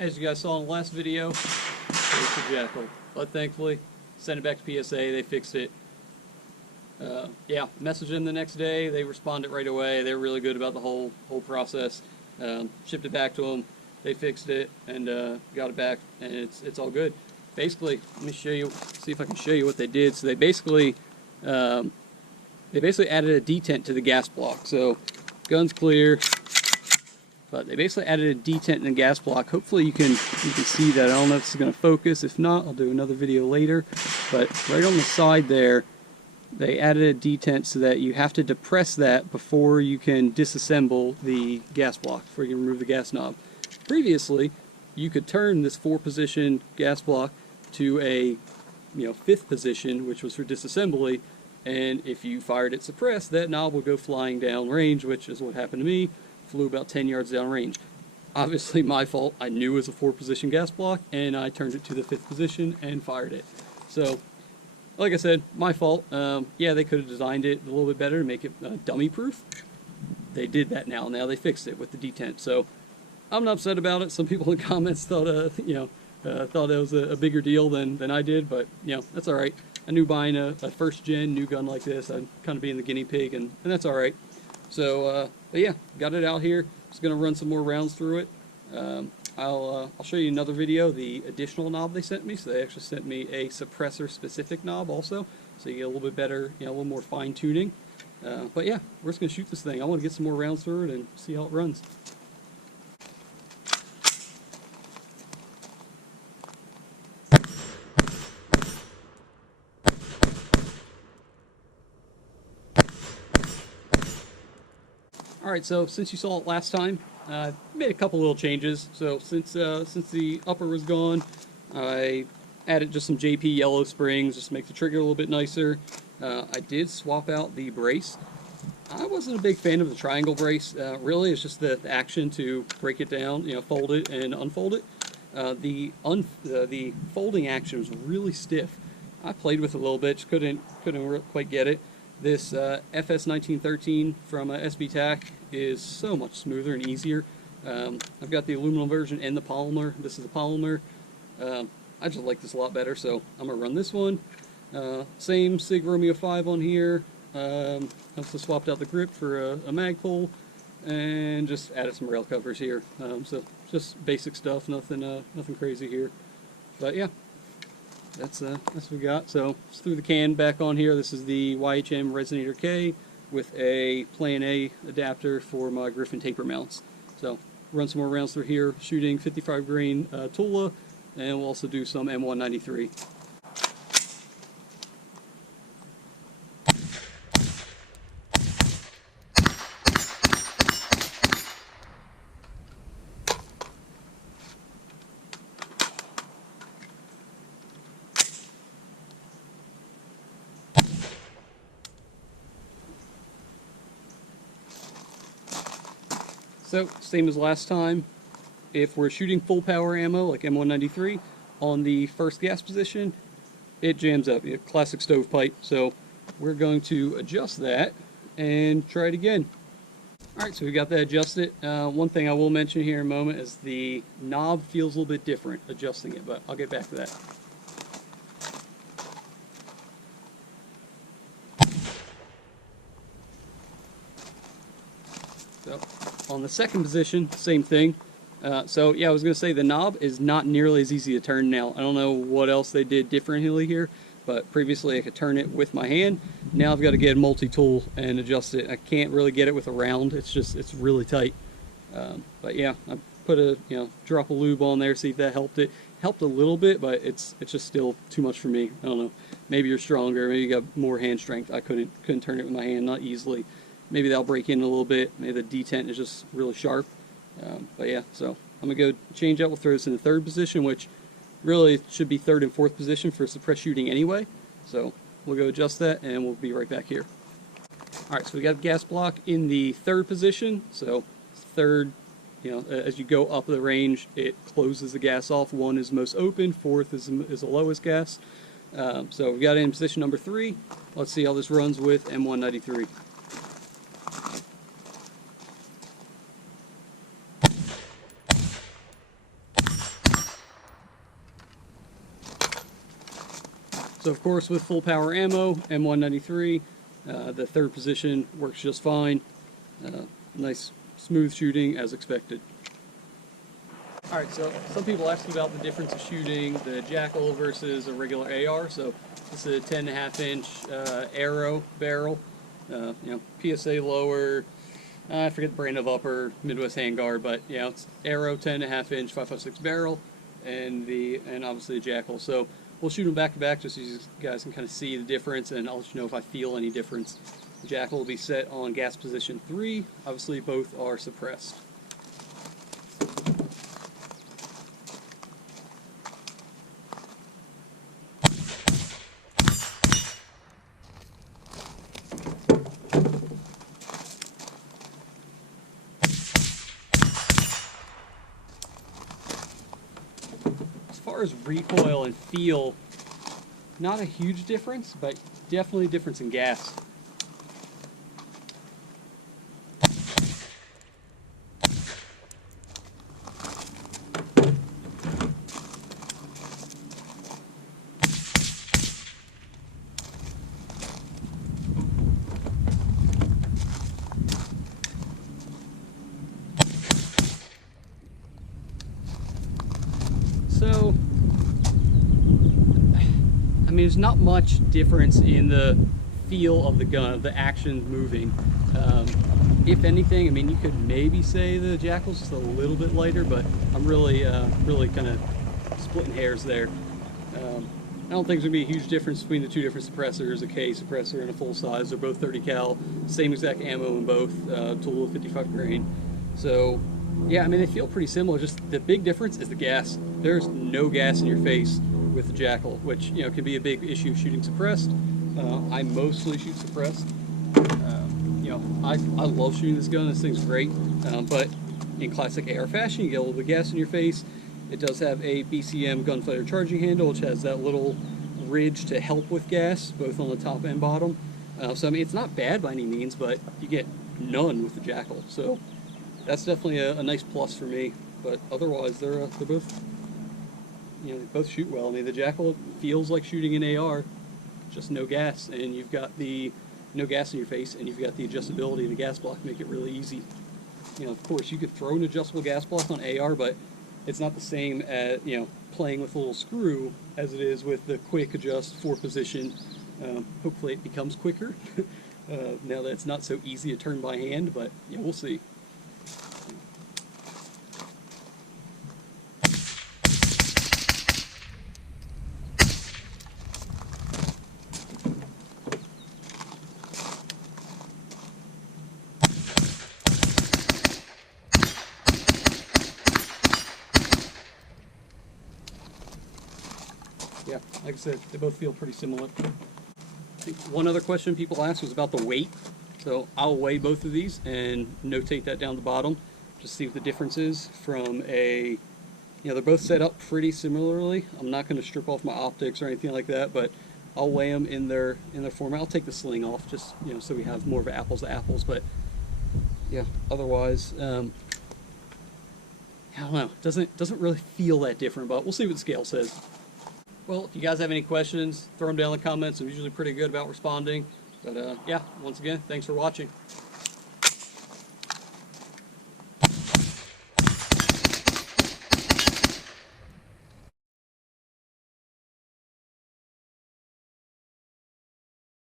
As you guys saw in the last video, it's the Jackal. But thankfully, sent it back to PSA, they fixed it. Yeah, messaged them the next day, they responded right away. They're really good about the whole process. Shipped it back to them, they fixed it, and got it back, and it's all good. Basically, let me show you, see if I can show you what they did. So they basically added a detent to the gas block. So gun's clear, but they basically added a detent in the gas block. Hopefully you can see that. I don't know if it's going to focus. If not, I'll do another video later. But right on the side there, they added a detent so that you have to depress that before you can disassemble the gas block, before you can remove the gas knob. Previously, you could turn this 4-position gas block to a 5th position, which was for disassembly, and if you fired it suppressed, that knob would go flying down range, which is what happened to me. Flew about 10 yards down range. Obviously my fault. I knew it was a 4-position gas block, and I turned it to the 5th position and fired it. So, like I said, my fault. Yeah, they could have designed it a little bit better to make it dummy proof. They did that now. Now they fixed it with the detent. So I'm not upset about it. Some people in the comments thought thought it was a bigger deal than I did, but that's all right. I knew buying a first-gen new gun like this, I'd kind of be in the guinea pig, and that's all right. So, but yeah, got it out here. Just gonna run some more rounds through it. I'll show you another video, the additional knob they sent me. So they actually sent me a suppressor-specific knob also, so you get a little bit better, a little more fine-tuning. But yeah, we're just gonna shoot this thing. I want to get some more rounds through it and see how it runs. Alright, so since you saw it last time, I made a couple little changes. So since the upper was gone, I added just some JP yellow springs just to make the trigger a little bit nicer. I did swap out the brace. I wasn't a big fan of the triangle brace. Really, it's just the action to break it down, fold it and unfold it. The folding action was really stiff. I played with it a little bit, just couldn't quite get it. This FS1913 from SB Tac is so much smoother and easier. I've got the aluminum version and the polymer. This is the polymer. I just like this a lot better, so I'm going to run this one. Same Sig Romeo 5 on here. Also swapped out the grip for a mag pull, and just added some rail covers here. So just basic stuff, nothing crazy here. But yeah. That's what we got. So just threw the can back on here. This is the YHM Resonator K with a Plan A adapter for my Griffin taper mounts. So run some more rounds through here, shooting 55 grain Tula, and we'll also do some M193. So, same as last time, if we're shooting full power ammo, like M193, on the first gas position, it jams up, classic stovepipe, so we're going to adjust that and try it again. Alright, so we got that adjusted. One thing I will mention here in a moment is the knob feels a little bit different adjusting it, but I'll get back to that. So, on the second position, same thing. So yeah, I was going to say the knob is not nearly as easy to turn now. I don't know what else they did differently here, but previously I could turn it with my hand. Now I've got to get a multi-tool and adjust it. I can't really get it with a round. It's really tight. But yeah, I put a drop of lube on there, see if that helped it. Helped a little bit, but it's just still too much for me. I don't know. Maybe you're stronger. Maybe you got more hand strength. I couldn't turn it with my hand, not easily. Maybe that'll break in a little bit. Maybe the detent is just really sharp. But yeah, so I'm going to go change out. We'll throw this in the third position, which really should be third and fourth position for suppressed shooting anyway. So we'll go adjust that, and we'll be right back here. Alright, so we got the gas block in the third position. So third, as you go up the range, it closes the gas off. 1 is most open, 4th is the lowest gas. So we got it in position number 3. Let's see how this runs with M193. So of course with full power ammo, M193, the third position works just fine. Nice smooth shooting as expected. Alright, so some people ask about the difference of shooting the Jackal versus a regular AR. So this is a 10.5 inch arrow barrel, PSA lower, I forget the brand of upper, Midwest handguard, but it's arrow 10.5 inch 5.56 barrel, and obviously the Jackal. So we'll shoot them back to back just so you guys can kind of see the difference, and I'll let you know if I feel any difference. The Jackal will be set on gas position 3. Obviously both are suppressed. As far as recoil and feel, not a huge difference, but definitely a difference in gas. So, I mean, there's not much difference in the feel of the gun, of the action moving. If anything, I mean, you could maybe say the Jackal's just a little bit lighter, but I'm really kind of splitting hairs there. I don't think there's going to be a huge difference between the two different suppressors, a K suppressor and a full size. They're both 30 cal, same exact ammo in both, total of 55 grain. So, yeah, I mean, they feel pretty similar. Just the big difference is the gas. There's no gas in your face with the Jackal, which, can be a big issue shooting suppressed. I mostly shoot suppressed. I love shooting this gun. This thing's great. But in classic AR fashion, you get a little bit of gas in your face. It does have a BCM gunfighter charging handle, which has that little ridge to help with gas, both on the top and bottom. So, I mean, it's not bad by any means, but you get none with the Jackal. So that's definitely a nice plus for me. But otherwise, they're both, they both shoot well. I mean, the Jackal feels like shooting an AR, just no gas, and you've got the no gas in your face, and you've got the adjustability of the gas block to make it really easy. Of course, you could throw an adjustable gas block on AR, but it's not the same as, playing with a little screw as it is with the quick adjust 4 position. Hopefully it becomes quicker now that it's not so easy to turn by hand, but we'll see. Yeah, like I said, they both feel pretty similar. I think one other question people asked was about the weight. So I'll weigh both of these and notate that down the bottom, just see what the difference is from a, they're both set up pretty similarly. I'm not going to strip off my optics or anything like that, but I'll weigh them in their format. I'll take the sling off just, so we have more of apples to apples, but yeah, otherwise, I don't know, doesn't really feel that different, but we'll see what the scale says. Well, if you guys have any questions, throw them down in the comments. I'm usually pretty good about responding. But yeah, once again, thanks for watching.